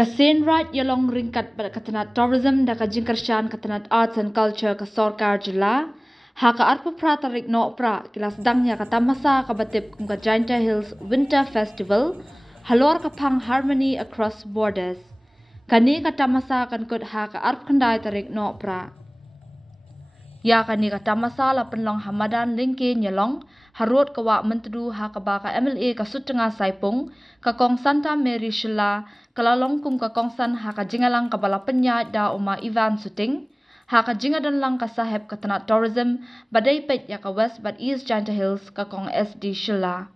Kasin right yalong ringkat katanat tourism da kajingkarsyan katanat arts and culture ka Sorkar jila. Haka arpa pra tarik no pra kilas dangnya katamasa kabatip kum ka Jaintia Hills Winter Festival. Halor kapang harmony across borders. Kani katamasa kan kut haka arp kandai tarik no pra. Ya kani katamasa la penlong Hamadan lingki nyelong. Harut kawa mentedu haka baka MLA ka Sutengah Saipung. Kakong Santa Mary Shila. Kalalong kum kakongsan haka jingalang kabala penyat da uma Ivan Suting. Haka jingadan lang ka saheb katanat tourism. Badai pet ya ka West but East Jaintia Hills kakong SD Shila.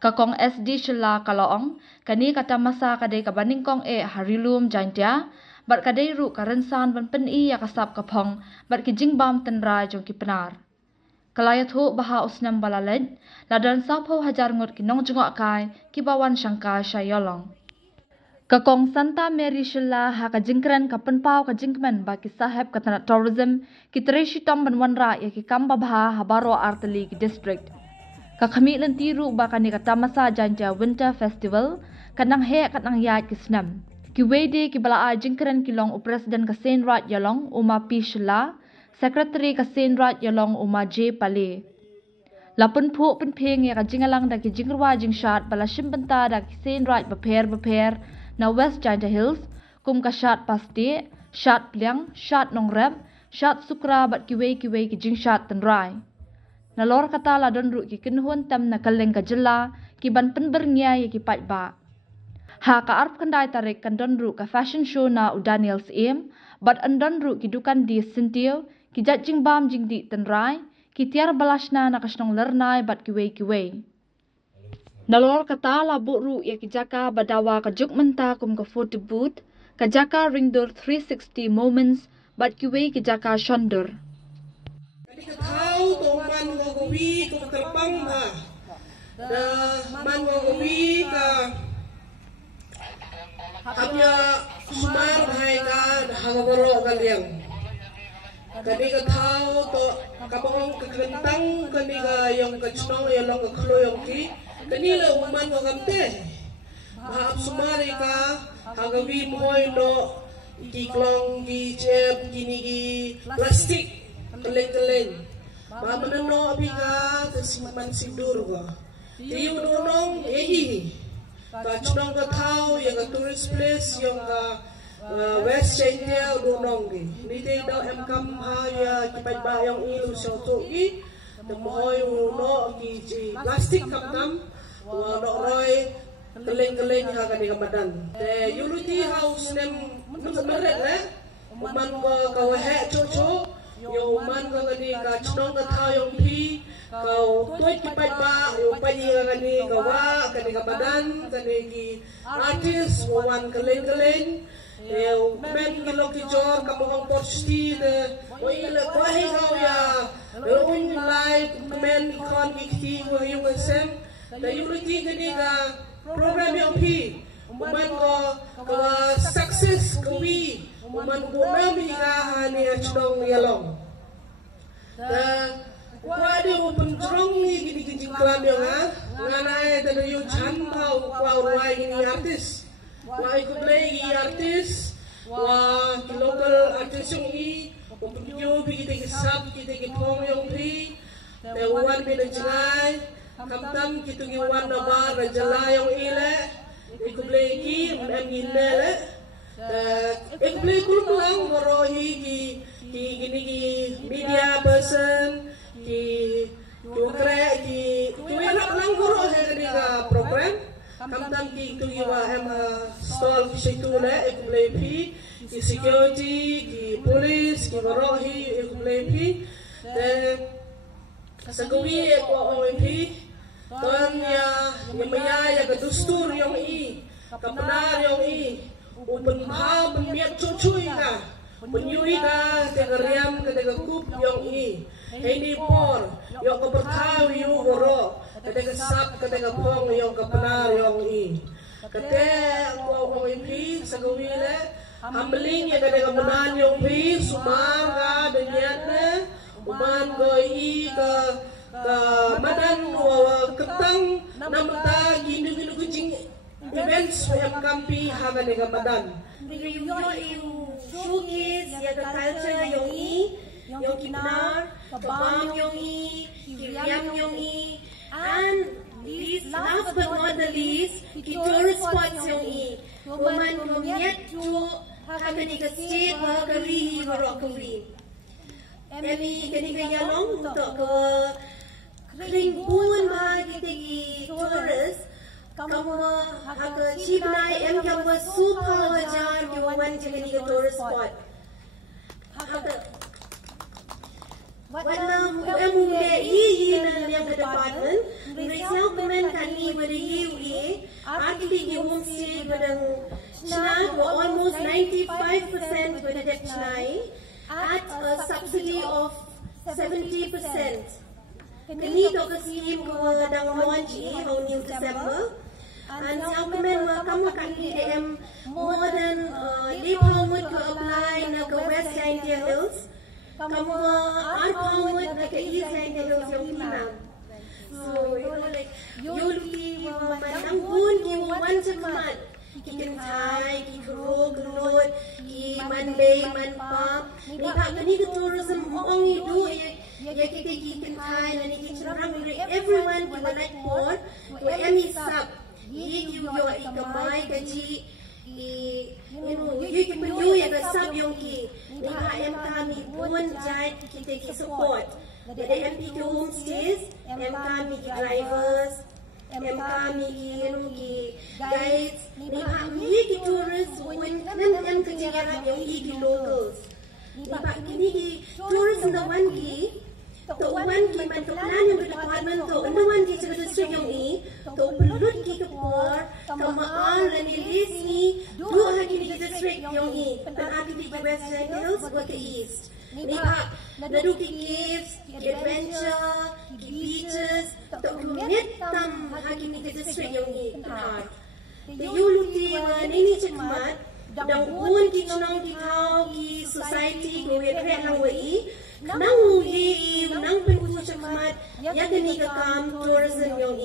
Kakong SD Shila kalaong. Kani kata masa kadai kabaningkong harilum Jaintia. Bat kadai ru karensan ban peni ya kasap kapong. Bat kijingbam tenra jong ki penar. Kalayat hu baha usnam balaled. Ladan sapho hajar ngut kinong jengok kai. Kibawan syangka syayolong. Kakong Santa Mary Shila haka jingkran kapenpau ka jingkman baki saheb katanat tourism kitreshi tom banwanra ya ki kamba baha habaro arteli ki district. Kakami lentiru baka ni katamasa Jaintia Winter Festival kanang he katang yat ki snam. Ki wede ki bala jingkran kilong upresiden ka Senrat yalong uma P Shila, secretary ka Senrat yalong uma J Pale. Lapun pu penpeng ya ka jingalang da ki jingkrwa jingshat bala shimbenta da ki Senrat beper na West Jaintia Hills, kum ka shat pasti, shat pliang, shat nongrep, shat sukra bat kiwei ki jing shat tenrai. Na lor kata la don ru ki kinhun tam na kaleng ka jela, ki ban penbernya ya ki pat ba. Ha ka arp kandai tarik kan don ru ka fashion show na u Daniels Aim, bat an don ru ki dukan di Sintio, ki jat jing bam jing di tenrai, ki tiar balasna na kasnong lernai bat kiwei. Nalor kata la buru ya kijaka badawa ka jukmenta kum ka photo booth, kajaka ringdur 360 moments, bat kiwe kijaka shondur. Kali katau to man gogowi to terpang ha. Da man gogowi ka apnya sumar hai ka hagaboro kaliang. Kali katau to kapong kakrentang kani ka yung kachnong yung kaklo yung ki. Kanila uman ko kamte. Mahap sumari ka, hagawi mo'y no, ikiklong, gijeb, ginigi, plastik, kaleng-kaleng. Mamanano abi ka, man sindur ka. Tiyo nunong, Kacunong ka tao, yung ka tourist place, yung ka West Jaintia, nunong ki. Niti daw emkam ha, ya kipay ba yung ilo siya toki. Mo'y uno, plastik kamtam. Wano roy keleng haka di kamadan. Te Unity House nem merek uman ko kawahe coco, yung uman ko kani ka chnong ka tayong pi, kau tuit kipat ba, yung payi ka kani kawa, kani kamadan, kani ki artist, wawan keleng. Yung men kilo kijor, kamuhang porsti de, wala kawahe kau ya, yung live men ikon kikti yung sen. Da Unity gani ka program yung pi, uman ko kawa success kawi, uman ko nami ka ni achnong yalong. Da wadi open strong ni gini klan yung ha, nganay da yung chan pao kwa uruay gini artist, wa ikut play gini artist, wa local artist yung open nyo kita kisap kita kipong yung pi, da uwan pinajangay. Kamtam kitu giwan na bar rajala yung ile ikublay ki amginele ikublay kulum lang morohi ki media person ki tukre ki werap lang guro heri ka program kamtam ki tu giwa em stall ki shitule ikublay pi ki security ki police ki morohi ikublay pi sagawi ko OMP ton ya maya kedustur yang kapenar yang upen ha benmiat cucuy ka penyui ka tegeriam ke tegakup yang ini por yang kebertahu yu goro tegasap ke tegapong yang kapenar yang kete ko OMP sagawi le hamling ya tegamenan yang sumar ka denyatne uman goi ka madan ketang namta gindu kucing events we have kampi haga nega madan. Showcase ya ka culture yung kinar, kabam yung kiriam yung and last but not the least, ki tourist spots yung kuman kumyat to haga nega state wa kari barokuri. Emi kaniga yalong untuk ke kringbuan bahagi tegi tourist kamu haka chibnai em kamu super wajan ki wan kaniga tourist spot haka wala em udah na yang ke department mereka kemen kani pada UA arti homestay pada China almost 95% pada China at a subsidy of 70%. Kini to ke scheme ko dang launch on New December. And government kamu kan DM more than Liphamut ko apply na ke West India Hills. Kamu Arphamut na ke East India Hills yung kinang. So like you manang pun ki wan cekmat. Ki kentai, ki krog, lod, ki manbay, manpap. Ni pak ni ke tourism ong itu ya kita ki kentai, ni ki cerang everyone ki like port, to emi sab. Ye ki yo ikamai kaji you ki penyu ya ke sab yung ki. Ni pak em kami pun jai kita ki support. Jadi MP ki homestays, em kami ki drivers, em kami ki guides, ni pak ki tourists when em kejaran yung ki locals. Ni pak kini ki tourists na wan ki man to plan yung department to wan ki sa district yung to pelut ki kapor to maal na nilis ni do hagi ni district yung tan ati di West Hills wa ke East. Ni pak nadu ki caves, ki adventure, ki beaches, to kumit tam hagi ni district yung tan. The Yuluti wa nini chikmat dang buon ki chnong ki thao ki society ko we kre lang wa nang uhi nang pen ku chikmat ya kani ka kam tourism yung